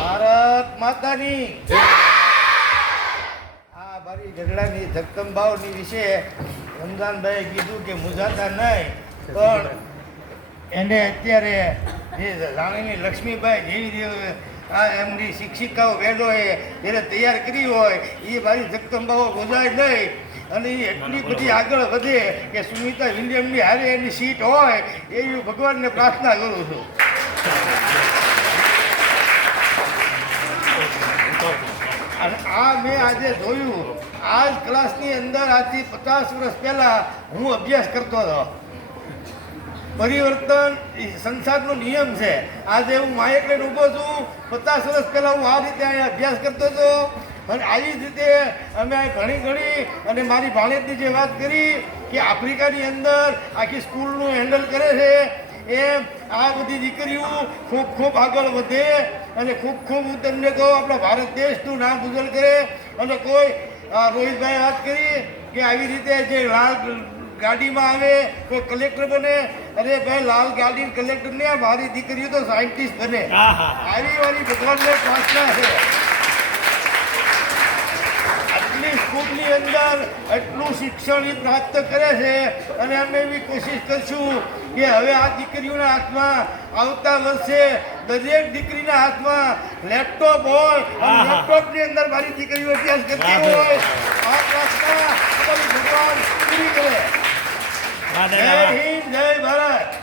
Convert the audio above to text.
ભારત માતાની આ મારી ઝઘડાની જગદંબાઓની વિશે રમઝાનભાઈ કીધું કે મુજાતા નહીં, પણ એને અત્યારે જે રાણીની લક્ષ્મીબાઈ જેવી આ એમની શિક્ષિકાઓ વેદોએ એને તૈયાર કરી હોય એ મારી જગદંબાઓ બોજાય નહીં અને એ એટલી બધી આગળ વધે કે સુમિતા વિલિયમની હારે એની સીટ હોય એવી ભગવાનને પ્રાર્થના કરું છું. અને આ મેં આજે જોયું, આ જ ક્લાસની અંદર આજથી 50 વર્ષ પહેલાં હું અભ્યાસ કરતો હતો. પરિવર્તન એ સંસારનો નિયમ છે. આજે હું માયક લઈને ઊભો છું, 50 વર્ષ પહેલાં હું આ રીતે અહીંયા અભ્યાસ કરતો હતો. અને આવી જ રીતે અમે ઘણી અને મારી ભાણેજની જે વાત કરી કે આફ્રિકાની અંદર આખી સ્કૂલનું હેન્ડલ કરે છે, એમ આ બધી દીકરીઓ ખૂબ આગળ વધે અને ખૂબ હું તમને કહું આપણા ભારત દેશનું નામ ઉજ્જવળ કરે. અને કોઈ રોહિતભાઈ વાત કરી કે આવી રીતે જે લાલ ગાડીમાં આવે કોઈ કલેક્ટર બને, અરે ભાઈ લાલ ગાડી કલેક્ટર ને મારી દીકરીઓ તો સાયન્ટિસ્ટ બને. આવી મારી ભગવાનને પ્રાર્થના છે. આટલી સ્કૂલની અંદર એટલું શિક્ષણ પ્રાપ્ત કરે છે અને અમે એવી કોશિશ કરશું કે હવે આ દીકરીઓના હાથમાં આવતા વર્ષે દરેક દીકરીના હાથમાં લેપટોપ હોય અને લેપટોપની અંદર મારી દીકરીઓ અભ્યાસ કરતી હોય. આ પ્રાર્થના ભગવાન પૂરી કરે. જય હિન્દ, જય ભારત.